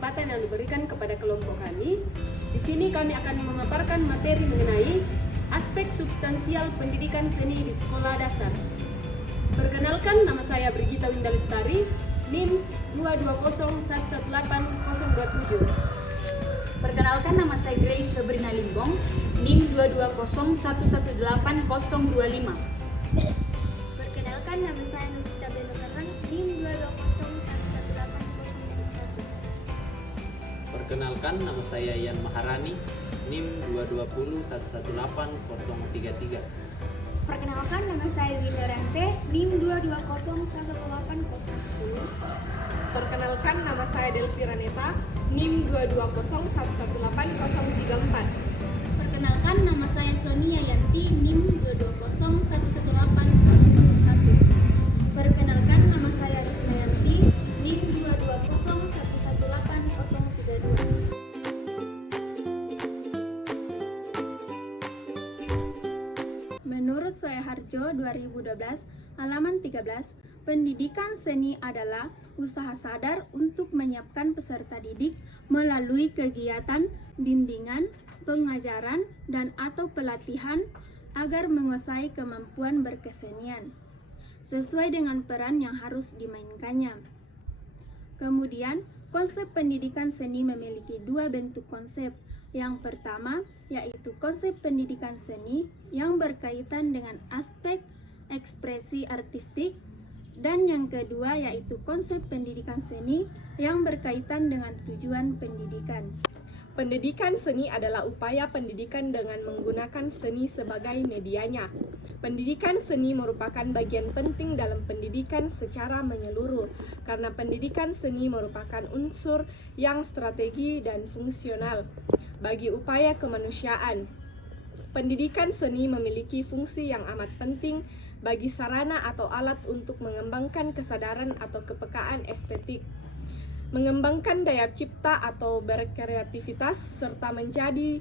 kesempatan yang diberikan kepada kelompok kami. Di sini kami akan memaparkan materi mengenai aspek substansial pendidikan seni di sekolah dasar. Perkenalkan, nama saya Brigita Winda Lestari, NIM 220118027. Perkenalkan, nama saya Grace Febrina Limbong, NIM 220118025. Perkenalkan, nama saya Novita Benokarang, NIM 220118041. Perkenalkan, nama saya Yan Maharani, NIM 220118033. Perkenalkan, nama saya Winda Rante, NIM 220118010. Perkenalkan, nama saya Delvira Neta, NIM 220118034. Perkenalkan, nama saya Sonia Yanti, NIM 220118001. Perkenalkan, nama saya Risma Yanti, NIM 220118032. Menurut Soeharjo 2012, halaman 13, pendidikan seni adalah usaha sadar untuk menyiapkan peserta didik melalui kegiatan, bimbingan, pengajaran, dan atau pelatihan agar menguasai kemampuan berkesenian sesuai dengan peran yang harus dimainkannya. Kemudian, konsep pendidikan seni memiliki dua bentuk konsep. Yang pertama, yaitu konsep pendidikan seni yang berkaitan dengan aspek ekspresi artistik, dan yang kedua yaitu konsep pendidikan seni yang berkaitan dengan tujuan pendidikan. Pendidikan seni adalah upaya pendidikan dengan menggunakan seni sebagai medianya. Pendidikan seni merupakan bagian penting dalam pendidikan secara menyeluruh, karena pendidikan seni merupakan unsur yang strategi dan fungsional bagi upaya kemanusiaan. Pendidikan seni memiliki fungsi yang amat penting bagi sarana atau alat untuk mengembangkan kesadaran atau kepekaan estetik, mengembangkan daya cipta atau berkreativitas, serta menjadi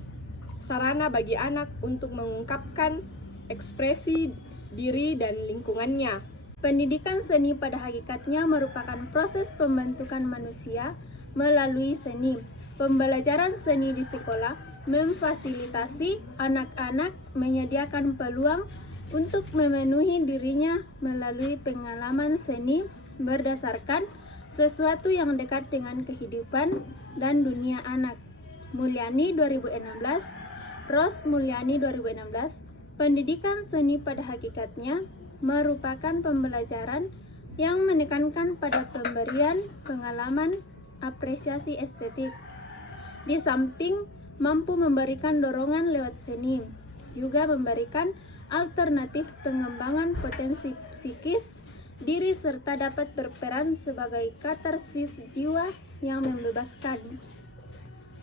sarana bagi anak untuk mengungkapkan ekspresi diri dan lingkungannya. Pendidikan seni pada hakikatnya merupakan proses pembentukan manusia melalui seni. Pembelajaran seni di sekolah memfasilitasi anak-anak menyediakan peluang untuk memenuhi dirinya melalui pengalaman seni berdasarkan sesuatu yang dekat dengan kehidupan dan dunia anak. Mulyani 2016, Ros Mulyani 2016, pendidikan seni pada hakikatnya merupakan pembelajaran yang menekankan pada pemberian pengalaman apresiasi estetik. Di samping mampu memberikan dorongan lewat seni, juga memberikan alternatif pengembangan potensi psikis diri serta dapat berperan sebagai katarsis jiwa yang membebaskan.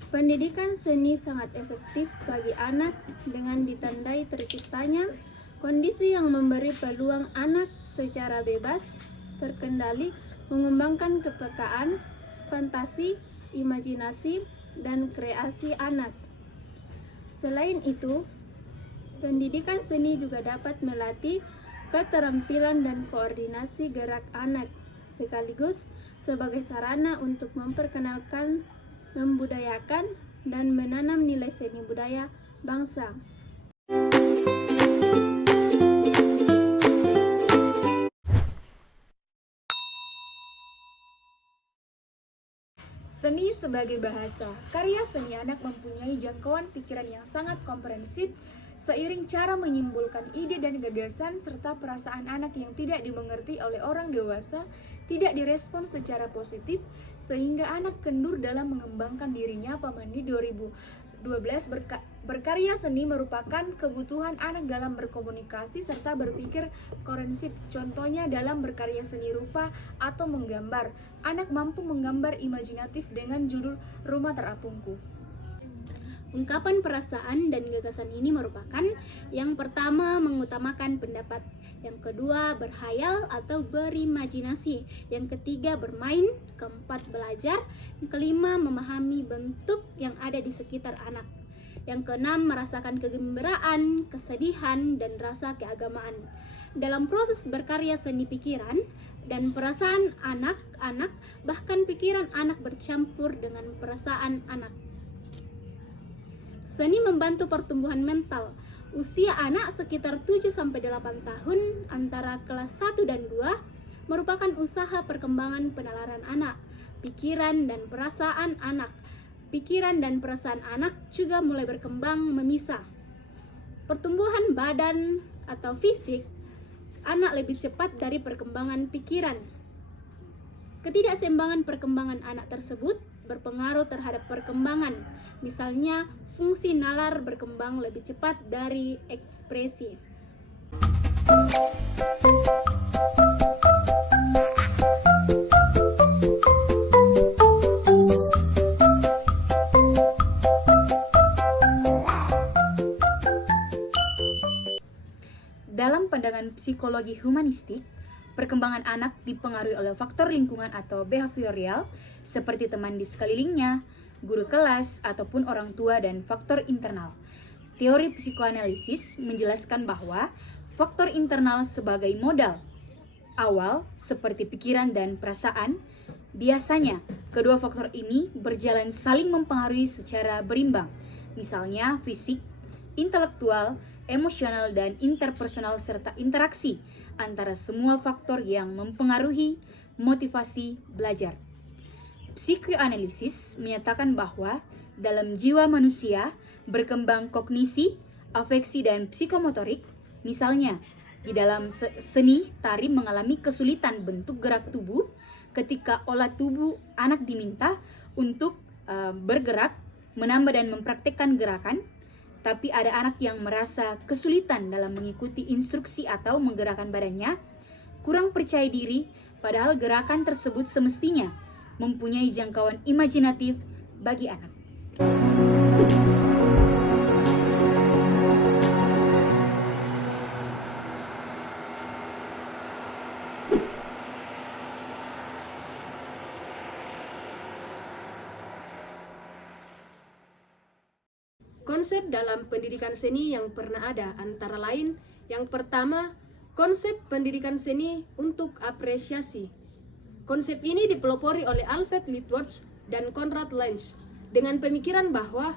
Pendidikan seni sangat efektif bagi anak dengan ditandai terciptanya kondisi yang memberi peluang anak secara bebas, terkendali, mengembangkan kepekaan, fantasi, imajinasi, dan kreasi anak. Selain itu, pendidikan seni juga dapat melatih keterampilan dan koordinasi gerak anak, sekaligus sebagai sarana untuk memperkenalkan, membudayakan, dan menanam nilai seni budaya bangsa. Seni sebagai bahasa. Karya seni anak mempunyai jangkauan pikiran yang sangat komprehensif, seiring cara menyimpulkan ide dan gagasan serta perasaan anak yang tidak dimengerti oleh orang dewasa, tidak direspon secara positif, sehingga anak kendur dalam mengembangkan dirinya. Pamandi 2012 berkarya seni merupakan kebutuhan anak dalam berkomunikasi serta berpikir komprehensif. Contohnya dalam berkarya seni rupa atau menggambar, anak mampu menggambar imajinatif dengan judul Rumah Terapungku. Ungkapan perasaan dan gagasan ini merupakan yang pertama mengutamakan pendapat, yang kedua berhayal atau berimajinasi, yang ketiga bermain, keempat belajar, yang kelima memahami bentuk yang ada di sekitar anak. Yang keenam, merasakan kegembiraan, kesedihan, dan rasa keagamaan. Dalam proses berkarya seni pikiran dan perasaan anak-anak, bahkan pikiran anak bercampur dengan perasaan anak. Seni membantu pertumbuhan mental. Usia anak sekitar 7-8 tahun antara kelas 1 dan 2 merupakan usaha perkembangan penalaran anak, pikiran dan perasaan anak. Pikiran dan perasaan anak juga mulai berkembang memisah. Pertumbuhan badan atau fisik anak lebih cepat dari perkembangan pikiran. Ketidakseimbangan perkembangan anak tersebut berpengaruh terhadap perkembangan. Misalnya, fungsi nalar berkembang lebih cepat dari ekspresi. Dalam pandangan psikologi humanistik, perkembangan anak dipengaruhi oleh faktor lingkungan atau behavioral seperti teman di sekelilingnya, guru kelas, ataupun orang tua dan faktor internal. Teori psikoanalisis menjelaskan bahwa faktor internal sebagai modal awal seperti pikiran dan perasaan, biasanya kedua faktor ini berjalan saling mempengaruhi secara berimbang, misalnya fisik, intelektual, emosional, dan interpersonal serta interaksi antara semua faktor yang mempengaruhi motivasi belajar. Psikoanalisis menyatakan bahwa dalam jiwa manusia berkembang kognisi, afeksi, dan psikomotorik. Misalnya, di dalam seni tari mengalami kesulitan bentuk gerak tubuh ketika olah tubuh anak diminta untuk bergerak, menambah dan mempraktikkan gerakan. Tapi ada anak yang merasa kesulitan dalam mengikuti instruksi atau menggerakkan badannya, kurang percaya diri, padahal gerakan tersebut semestinya mempunyai jangkauan imajinatif bagi anak. Konsep dalam pendidikan seni yang pernah ada antara lain, yang pertama, konsep pendidikan seni untuk apresiasi. Konsep ini dipelopori oleh Alfred Littworth dan Konrad Lenz dengan pemikiran bahwa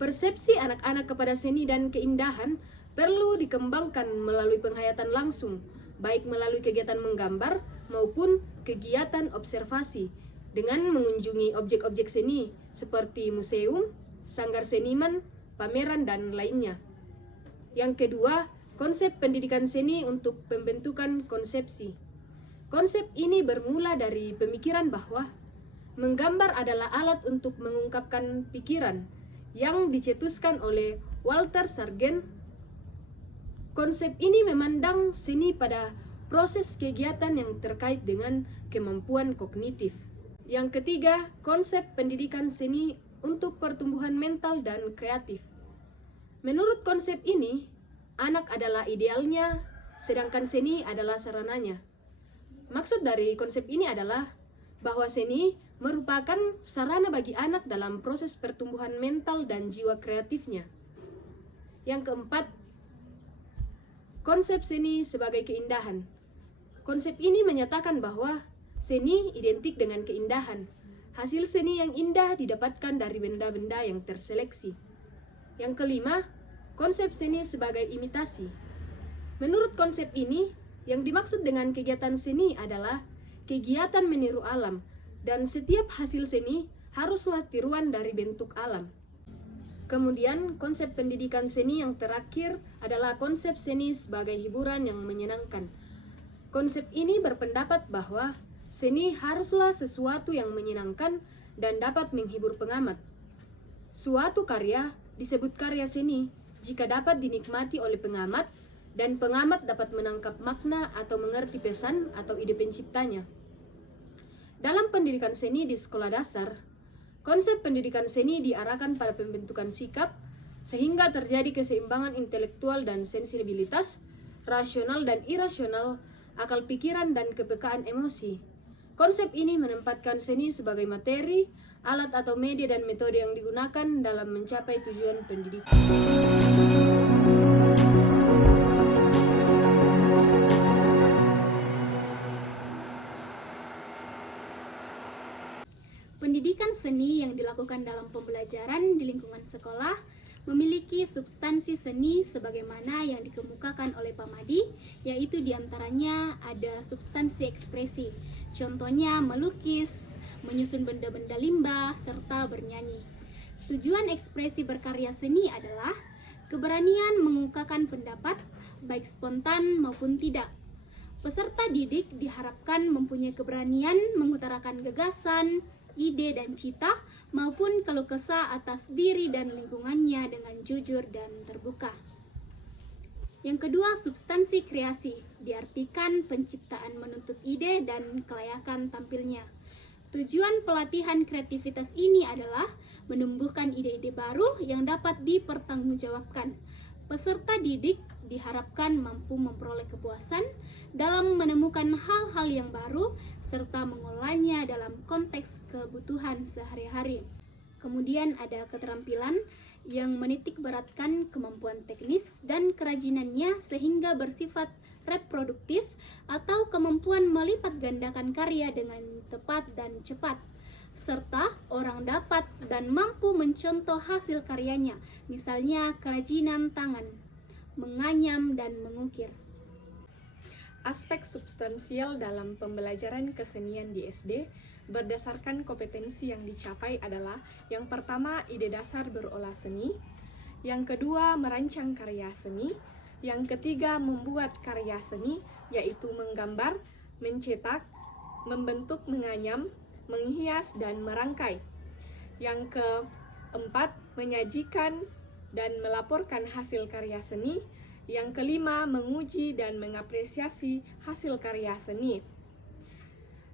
persepsi anak-anak kepada seni dan keindahan perlu dikembangkan melalui penghayatan langsung, baik melalui kegiatan menggambar maupun kegiatan observasi dengan mengunjungi objek-objek seni seperti museum, sanggar seniman, pameran, dan lainnya. Yang kedua, konsep pendidikan seni untuk pembentukan konsepsi. Konsep ini bermula dari pemikiran bahwa menggambar adalah alat untuk mengungkapkan pikiran yang dicetuskan oleh Walter Sargent. Konsep ini memandang seni pada proses kegiatan yang terkait dengan kemampuan kognitif. Yang ketiga, konsep pendidikan seni untuk pertumbuhan mental dan kreatif. Menurut konsep ini, anak adalah idealnya, sedangkan seni adalah sarananya. Maksud dari konsep ini adalah bahwa seni merupakan sarana bagi anak dalam proses pertumbuhan mental dan jiwa kreatifnya. Yang keempat, konsep seni sebagai keindahan. Konsep ini menyatakan bahwa seni identik dengan keindahan. Hasil seni yang indah didapatkan dari benda-benda yang terseleksi. Yang kelima, konsep seni sebagai imitasi. Menurut konsep ini, yang dimaksud dengan kegiatan seni adalah kegiatan meniru alam, dan setiap hasil seni haruslah tiruan dari bentuk alam. Kemudian, konsep pendidikan seni yang terakhir adalah konsep seni sebagai hiburan yang menyenangkan. Konsep ini berpendapat bahwa seni haruslah sesuatu yang menyenangkan dan dapat menghibur pengamat. Suatu karya disebut karya seni jika dapat dinikmati oleh pengamat dan pengamat dapat menangkap makna atau mengerti pesan atau ide penciptanya. Dalam pendidikan seni di sekolah dasar, konsep pendidikan seni diarahkan pada pembentukan sikap sehingga terjadi keseimbangan intelektual dan sensibilitas, rasional dan irasional, akal pikiran dan kepekaan emosi. Konsep ini menempatkan seni sebagai materi alat atau media dan metode yang digunakan dalam mencapai tujuan pendidikan. Pendidikan seni yang dilakukan dalam pembelajaran di lingkungan sekolah memiliki substansi seni sebagaimana yang dikemukakan oleh Pak Madi, yaitu diantaranya ada substansi ekspresi, contohnya melukis, menyusun benda-benda limbah, serta bernyanyi. Tujuan ekspresi berkarya seni adalah keberanian mengungkapkan pendapat, baik spontan maupun tidak. Peserta didik diharapkan mempunyai keberanian mengutarakan gagasan, ide dan cita maupun keluh kesah atas diri dan lingkungannya dengan jujur dan terbuka. Yang kedua, substansi kreasi diartikan penciptaan menuntut ide dan kelayakan tampilnya. Tujuan pelatihan kreativitas ini adalah menumbuhkan ide-ide baru yang dapat dipertanggungjawabkan. Peserta didik diharapkan mampu memperoleh kepuasan dalam menemukan hal-hal yang baru serta mengolahnya dalam konteks kebutuhan sehari-hari. Kemudian ada keterampilan yang menitik beratkan kemampuan teknis dan kerajinannya sehingga bersifat reproduktif atau kemampuan melipat gandakan karya dengan tepat dan cepat, serta orang dapat dan mampu mencontoh hasil karyanya, misalnya kerajinan tangan, menganyam dan mengukir. Aspek substansial dalam pembelajaran kesenian di SD berdasarkan kompetensi yang dicapai adalah yang pertama, ide dasar berolah seni, yang kedua, merancang karya seni, yang ketiga, membuat karya seni, yaitu menggambar, mencetak, membentuk, menganyam, menghias, dan merangkai. Yang keempat, menyajikan dan melaporkan hasil karya seni. Yang kelima, menguji dan mengapresiasi hasil karya seni.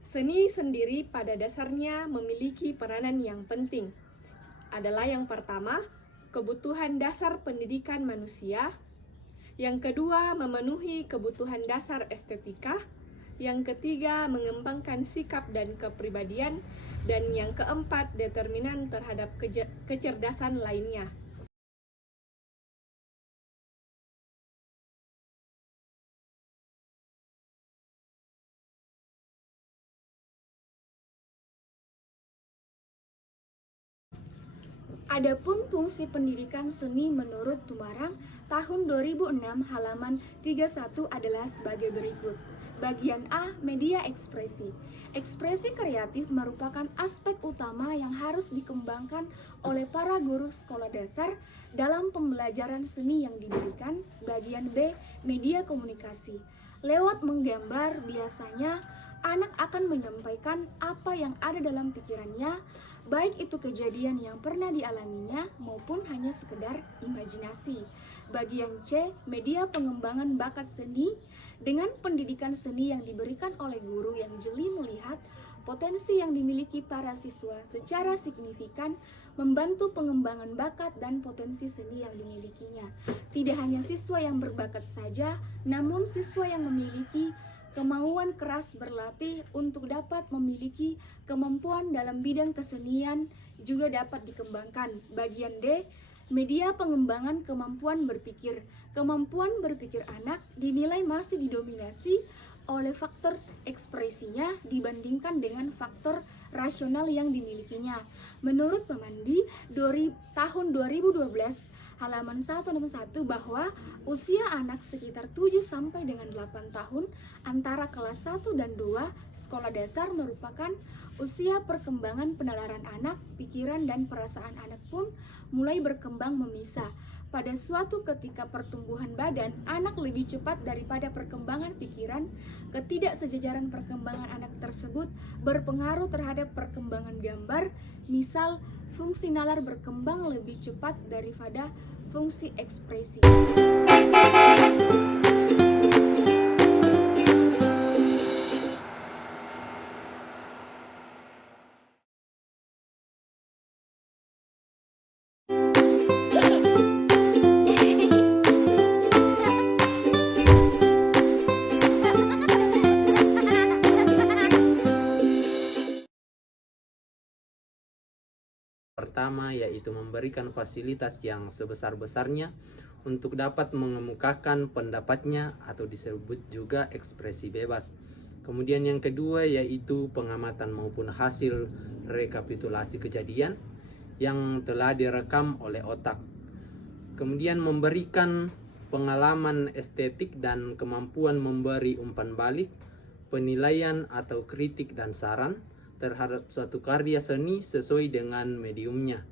Seni sendiri pada dasarnya memiliki peranan yang penting. Adalah yang pertama, kebutuhan dasar pendidikan manusia. Yang kedua, memenuhi kebutuhan dasar estetika. Yang ketiga, mengembangkan sikap dan kepribadian. Dan yang keempat, determinan terhadap kecerdasan lainnya. Adapun fungsi pendidikan seni menurut Tumarang tahun 2006 halaman 31 adalah sebagai berikut. Bagian A, media ekspresi. Ekspresi kreatif merupakan aspek utama yang harus dikembangkan oleh para guru sekolah dasar dalam pembelajaran seni yang diberikan. Bagian B, media komunikasi. Lewat menggambar, biasanya anak akan menyampaikan apa yang ada dalam pikirannya, baik itu kejadian yang pernah dialaminya maupun hanya sekedar imajinasi. Bagian C, media pengembangan bakat seni. Dengan pendidikan seni yang diberikan oleh guru yang jeli melihat potensi yang dimiliki para siswa secara signifikan, membantu pengembangan bakat dan potensi seni yang dimilikinya. Tidak hanya siswa yang berbakat saja, namun siswa yang memiliki kemauan keras berlatih untuk dapat memiliki kemampuan dalam bidang kesenian juga dapat dikembangkan. Bagian D, media pengembangan kemampuan berpikir. Kemampuan berpikir anak dinilai masih didominasi oleh faktor ekspresinya dibandingkan dengan faktor rasional yang dimilikinya. Menurut Pemandi, tahun 2012 halaman 161 bahwa usia anak sekitar 7 sampai dengan 8 tahun antara kelas 1 dan 2 sekolah dasar merupakan usia perkembangan penalaran anak, pikiran dan perasaan anak pun mulai berkembang memisah. Pada suatu ketika pertumbuhan badan anak lebih cepat daripada perkembangan pikiran, ketidaksejajaran perkembangan anak tersebut berpengaruh terhadap perkembangan gambar. Misal, fungsi nalar berkembang lebih cepat daripada fungsi ekspresi. pertama yaitu memberikan fasilitas yang sebesar-besarnya untuk dapat mengemukakan pendapatnya atau disebut juga ekspresi bebas. Kemudian yang kedua yaitu pengamatan maupun hasil rekapitulasi kejadian yang telah direkam oleh otak. Kemudian memberikan pengalaman estetik dan kemampuan memberi umpan balik, penilaian atau kritik dan saran terhadap suatu karya seni sesuai dengan mediumnya.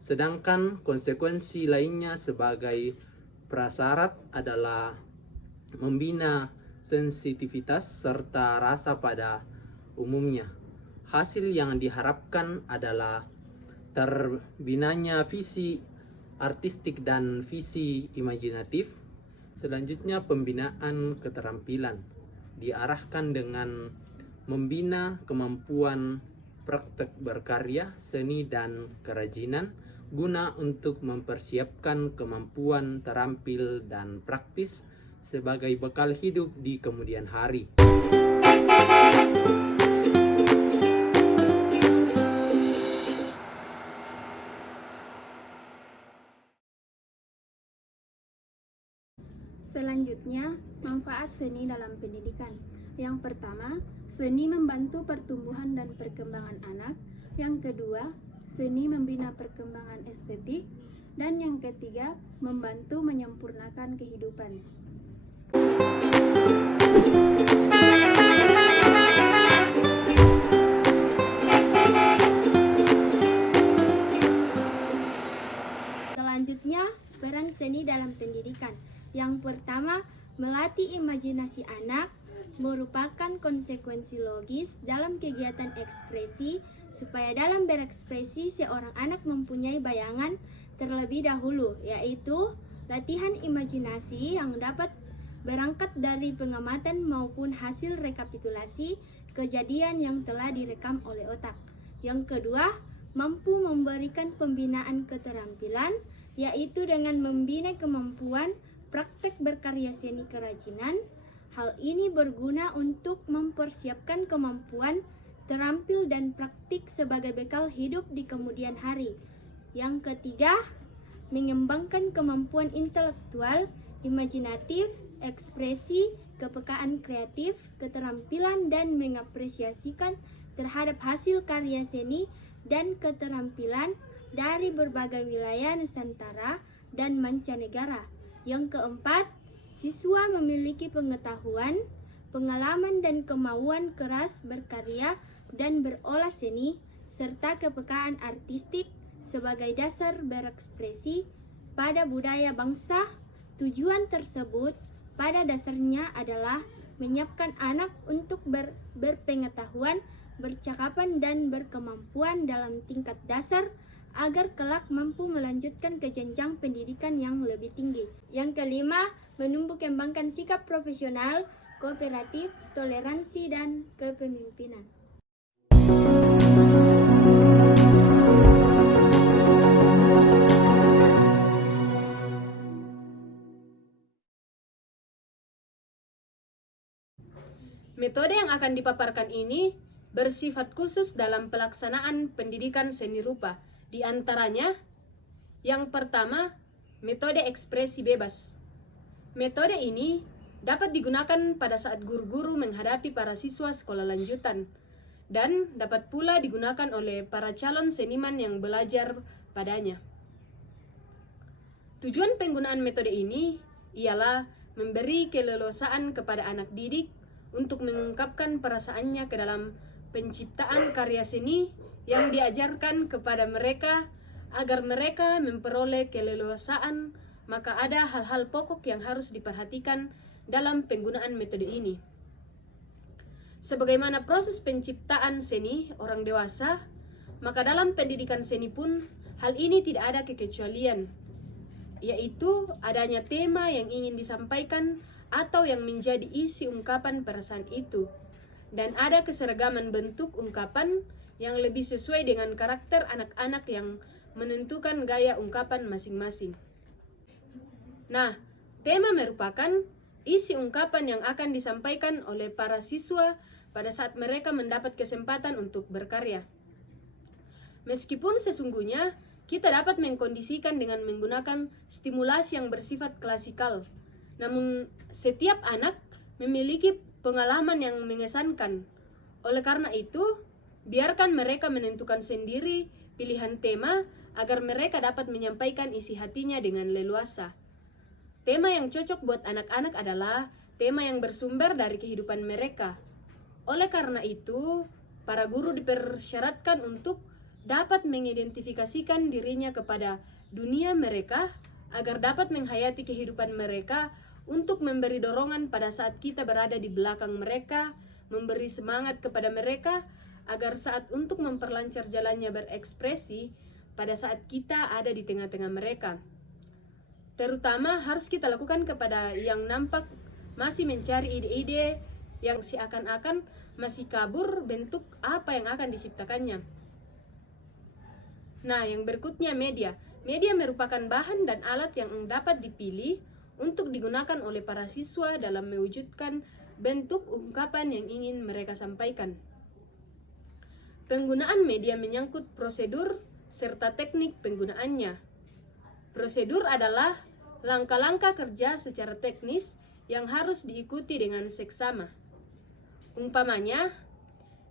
Sedangkan konsekuensi lainnya sebagai prasyarat adalah membina sensitivitas serta rasa pada umumnya. Hasil yang diharapkan adalah terbinanya visi artistik dan visi imajinatif. Selanjutnya pembinaan keterampilan diarahkan dengan membina kemampuan praktek berkarya, seni dan kerajinan guna untuk mempersiapkan kemampuan terampil dan praktis sebagai bekal hidup di kemudian hari. Selanjutnya, manfaat seni dalam pendidikan. Yang pertama, seni membantu pertumbuhan dan perkembangan anak. Yang kedua, seni membina perkembangan estetik. Dan yang ketiga, membantu menyempurnakan kehidupan. Selanjutnya, peran seni dalam pendidikan. Yang pertama, melatih imajinasi anak, merupakan konsekuensi logis dalam kegiatan ekspresi, supaya dalam berekspresi seorang anak mempunyai bayangan terlebih dahulu, yaitu latihan imajinasi yang dapat berangkat dari pengamatan maupun hasil rekapitulasi kejadian yang telah direkam oleh otak. Yang kedua, mampu memberikan pembinaan keterampilan, yaitu dengan membina kemampuan praktek berkarya seni kerajinan. Hal ini berguna untuk mempersiapkan kemampuan terampil dan praktik sebagai bekal hidup di kemudian hari. Yang ketiga, mengembangkan kemampuan intelektual, imajinatif, ekspresi, kepekaan kreatif, keterampilan dan mengapresiasikan terhadap hasil karya seni dan keterampilan dari berbagai wilayah Nusantara dan mancanegara. Yang keempat, siswa memiliki pengetahuan, pengalaman dan kemauan keras berkarya dan berolah seni, serta kepekaan artistik sebagai dasar berekspresi pada budaya bangsa. Tujuan tersebut pada dasarnya adalah menyiapkan anak untuk berpengetahuan, bercakapan dan berkemampuan dalam tingkat dasar agar kelak mampu melanjutkan ke jenjang pendidikan yang lebih tinggi. Yang kelima, menumbuh kembangkan sikap profesional, kooperatif, toleransi dan kepemimpinan. Metode yang akan dipaparkan ini bersifat khusus dalam pelaksanaan pendidikan seni rupa. Di antaranya, yang pertama, metode ekspresi bebas. Metode ini dapat digunakan pada saat guru-guru menghadapi para siswa sekolah lanjutan dan dapat pula digunakan oleh para calon seniman yang belajar padanya. Tujuan penggunaan metode ini ialah memberi keleluasaan kepada anak didik untuk mengungkapkan perasaannya ke dalam penciptaan karya seni yang diajarkan kepada mereka agar mereka memperoleh keleluasaan. Maka ada hal-hal pokok yang harus diperhatikan dalam penggunaan metode ini. Sebagaimana proses penciptaan seni orang dewasa, maka dalam pendidikan seni pun hal ini tidak ada kekecualian, yaitu adanya tema yang ingin disampaikan atau yang menjadi isi ungkapan perasaan itu, dan ada keseragaman bentuk ungkapan yang lebih sesuai dengan karakter anak-anak yang menentukan gaya ungkapan masing-masing. Nah, tema merupakan isi ungkapan yang akan disampaikan oleh para siswa pada saat mereka mendapat kesempatan untuk berkarya. Meskipun sesungguhnya kita dapat mengkondisikan dengan menggunakan stimulasi yang bersifat klasikal, namun setiap anak memiliki pengalaman yang mengesankan. Oleh karena itu, biarkan mereka menentukan sendiri pilihan tema agar mereka dapat menyampaikan isi hatinya dengan leluasa. Tema yang cocok buat anak-anak adalah tema yang bersumber dari kehidupan mereka. Oleh karena itu, para guru dipersyaratkan untuk dapat mengidentifikasikan dirinya kepada dunia mereka agar dapat menghayati kehidupan mereka untuk memberi dorongan pada saat kita berada di belakang mereka, memberi semangat kepada mereka agar saat untuk memperlancar jalannya berekspresi pada saat kita ada di tengah-tengah mereka. Terutama harus kita lakukan kepada yang nampak masih mencari ide-ide yang seakan-akan masih kabur bentuk apa yang akan diciptakannya. Nah, yang berikutnya media. Media merupakan bahan dan alat yang dapat dipilih untuk digunakan oleh para siswa dalam mewujudkan bentuk ungkapan yang ingin mereka sampaikan. Penggunaan media menyangkut prosedur serta teknik penggunaannya. Prosedur adalah langkah-langkah kerja secara teknis yang harus diikuti dengan seksama. Umpamanya,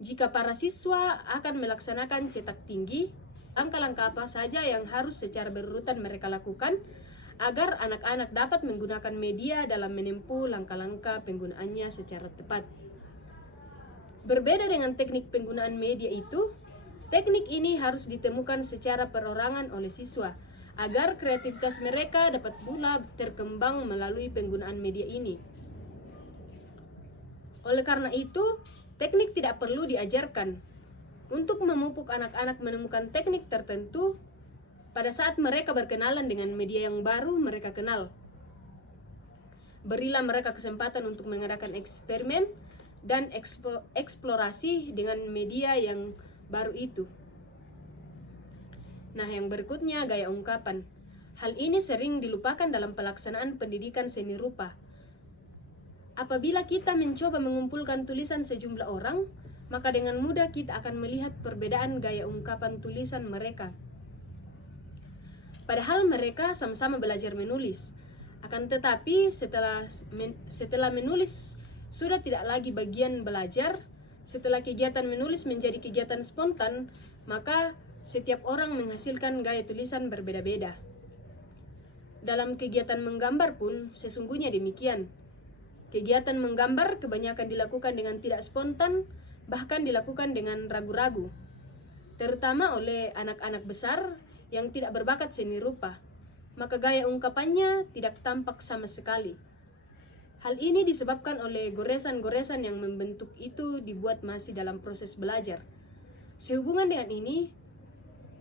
jika para siswa akan melaksanakan cetak tinggi, langkah-langkah apa saja yang harus secara berurutan mereka lakukan agar anak-anak dapat menggunakan media dalam menempuh langkah-langkah penggunaannya secara tepat. Berbeda dengan teknik penggunaan media itu, teknik ini harus ditemukan secara perorangan oleh siswa, agar kreativitas mereka dapat pula terkembang melalui penggunaan media ini. Oleh karena itu, teknik tidak perlu diajarkan. Untuk memupuk anak-anak menemukan teknik tertentu, pada saat mereka berkenalan dengan media yang baru mereka kenal. Berilah mereka kesempatan untuk mengadakan eksperimen dan eksplorasi dengan media yang baru itu. Nah, yang berikutnya gaya ungkapan. Hal ini sering dilupakan dalam pelaksanaan pendidikan seni rupa. Apabila kita mencoba mengumpulkan tulisan sejumlah orang, maka dengan mudah kita akan melihat perbedaan gaya ungkapan tulisan mereka. Padahal mereka sama-sama belajar menulis. Akan tetapi setelah menulis sudah tidak lagi bagian belajar, setelah kegiatan menulis menjadi kegiatan spontan, maka setiap orang menghasilkan gaya tulisan berbeda-beda. Dalam kegiatan menggambar pun sesungguhnya demikian. Kegiatan menggambar kebanyakan dilakukan dengan tidak spontan, bahkan dilakukan dengan ragu-ragu, terutama oleh anak-anak besar yang tidak berbakat seni rupa, maka gaya ungkapannya tidak tampak sama sekali. Hal ini disebabkan oleh goresan-goresan yang membentuk itu dibuat masih dalam proses belajar. Sehubungan dengan ini,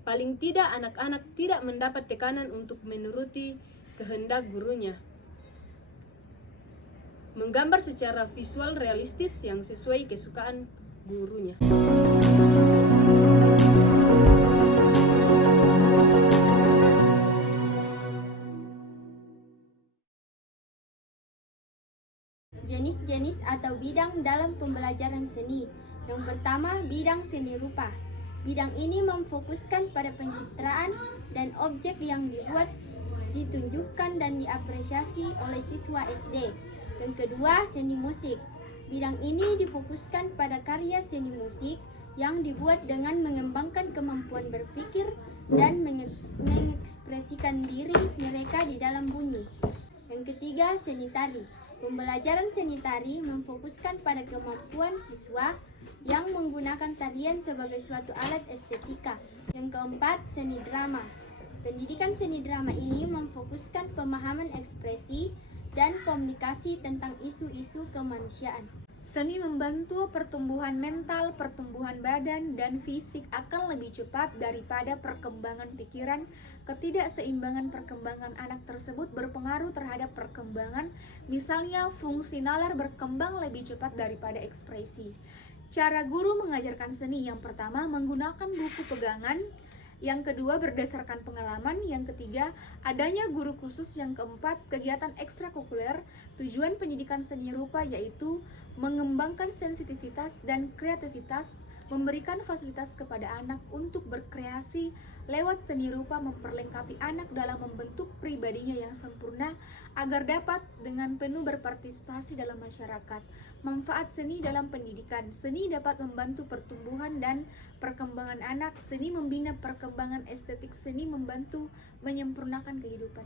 paling tidak anak-anak tidak mendapat tekanan untuk menuruti kehendak gurunya. Menggambar secara visual realistis yang sesuai kesukaan gurunya. Jenis-jenis atau bidang dalam pembelajaran seni. Yang pertama, bidang seni rupa. Bidang ini memfokuskan pada pencitraan dan objek yang dibuat, ditunjukkan dan diapresiasi oleh siswa SD. Yang kedua, seni musik. Bidang ini difokuskan pada karya seni musik yang dibuat dengan mengembangkan kemampuan berpikir dan mengekspresikan diri mereka di dalam bunyi. Yang ketiga, seni tari. Pembelajaran seni tari memfokuskan pada kemampuan siswa yang menggunakan tarian sebagai suatu alat estetika. Yang keempat, seni drama. Pendidikan seni drama ini memfokuskan pemahaman ekspresi dan komunikasi tentang isu-isu kemanusiaan. Seni membantu pertumbuhan mental, pertumbuhan badan, dan fisik akan lebih cepat daripada perkembangan pikiran. Ketidakseimbangan perkembangan anak tersebut berpengaruh terhadap perkembangan, misalnya fungsi nalar berkembang lebih cepat daripada ekspresi. Cara guru mengajarkan seni: yang pertama, menggunakan buku pegangan. Yang kedua, berdasarkan pengalaman. Yang ketiga, adanya guru khusus. Yang keempat, kegiatan ekstrakurikuler. Tujuan pendidikan seni rupa yaitu mengembangkan sensitivitas dan kreativitas, memberikan fasilitas kepada anak untuk berkreasi lewat seni rupa, memperlengkapi anak dalam membentuk pribadinya yang sempurna agar dapat dengan penuh berpartisipasi dalam masyarakat. Manfaat seni dalam pendidikan. Seni dapat membantu pertumbuhan dan perkembangan anak. Seni membina perkembangan estetik. Seni membantu menyempurnakan kehidupan.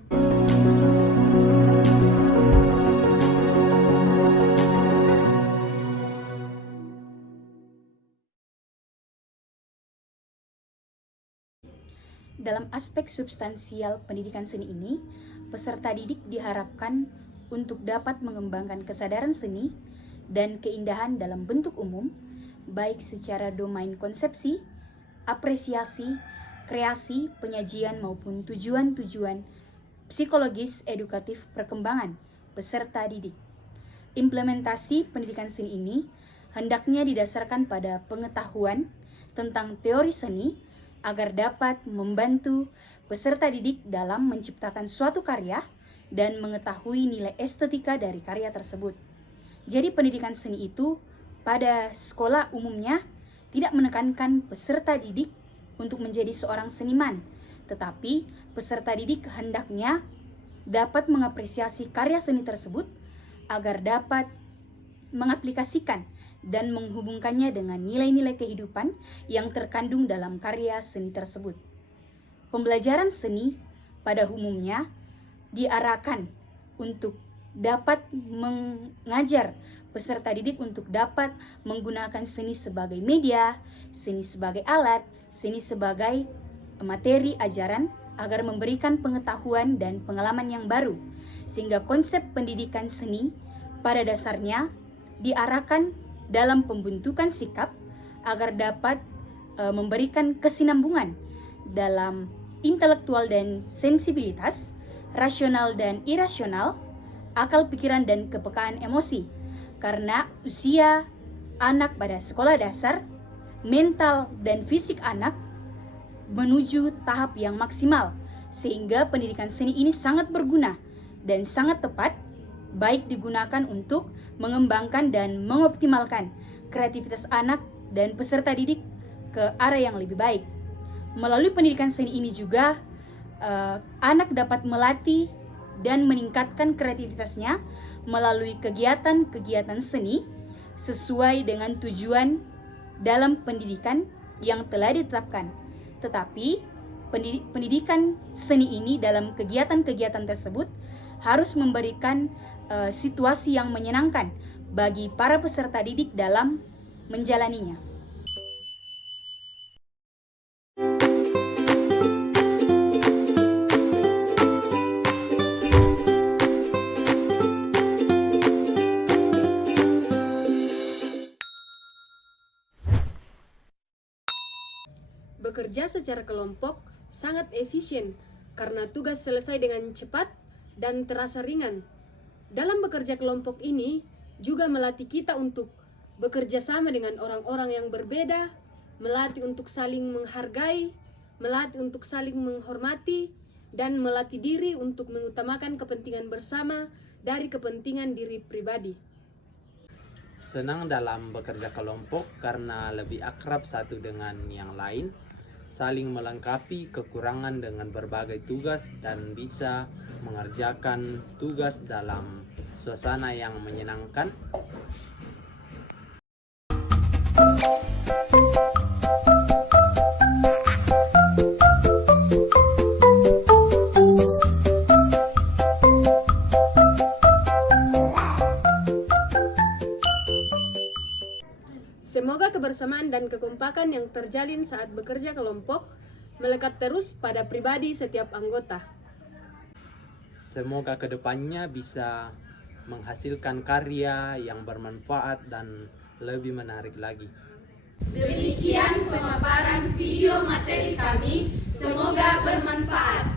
Dalam aspek substansial pendidikan seni ini, peserta didik diharapkan untuk dapat mengembangkan kesadaran seni dan keindahan dalam bentuk umum, baik secara domain konsepsi, apresiasi, kreasi, penyajian maupun tujuan-tujuan psikologis edukatif perkembangan peserta didik. Implementasi pendidikan seni ini hendaknya didasarkan pada pengetahuan tentang teori seni agar dapat membantu peserta didik dalam menciptakan suatu karya dan mengetahui nilai estetika dari karya tersebut. Jadi pendidikan seni itu pada sekolah umumnya tidak menekankan peserta didik untuk menjadi seorang seniman, tetapi peserta didik hendaknya dapat mengapresiasi karya seni tersebut agar dapat mengaplikasikan dan menghubungkannya dengan nilai-nilai kehidupan yang terkandung dalam karya seni tersebut. Pembelajaran seni pada umumnya diarahkan untuk dapat mengajar peserta didik untuk dapat menggunakan seni sebagai media, seni sebagai alat, seni sebagai materi ajaran agar memberikan pengetahuan dan pengalaman yang baru, sehingga konsep pendidikan seni pada dasarnya diarahkan dalam pembentukan sikap agar dapat memberikan kesinambungan dalam intelektual dan sensibilitas, rasional dan irasional, akal pikiran dan kepekaan emosi. Karena usia anak pada sekolah dasar, mental dan fisik anak menuju tahap yang maksimal, sehingga pendidikan seni ini sangat berguna dan sangat tepat, baik digunakan untuk mengembangkan dan mengoptimalkan kreativitas anak dan peserta didik ke arah yang lebih baik. Melalui pendidikan seni ini juga anak dapat melatih dan meningkatkan kreativitasnya melalui kegiatan-kegiatan seni sesuai dengan tujuan dalam pendidikan yang telah ditetapkan. Tetapi pendidikan seni ini dalam kegiatan-kegiatan tersebut harus memberikan situasi yang menyenangkan bagi para peserta didik dalam menjalaninya. Bekerja secara kelompok sangat efisien karena tugas selesai dengan cepat dan terasa ringan. Dalam bekerja kelompok ini juga melatih kita untuk bekerja sama dengan orang-orang yang berbeda, melatih untuk saling menghargai, melatih untuk saling menghormati, dan melatih diri untuk mengutamakan kepentingan bersama dari kepentingan diri pribadi. Senang dalam bekerja kelompok karena lebih akrab satu dengan yang lain, saling melengkapi kekurangan dengan berbagai tugas dan bisa mengerjakan tugas dalam suasana yang menyenangkan. Semoga kebersamaan dan kekompakan yang terjalin saat bekerja kelompok melekat terus pada pribadi setiap anggota. Semoga kedepannya bisa menghasilkan karya yang bermanfaat dan lebih menarik lagi. Demikian pemaparan video materi kami, semoga bermanfaat.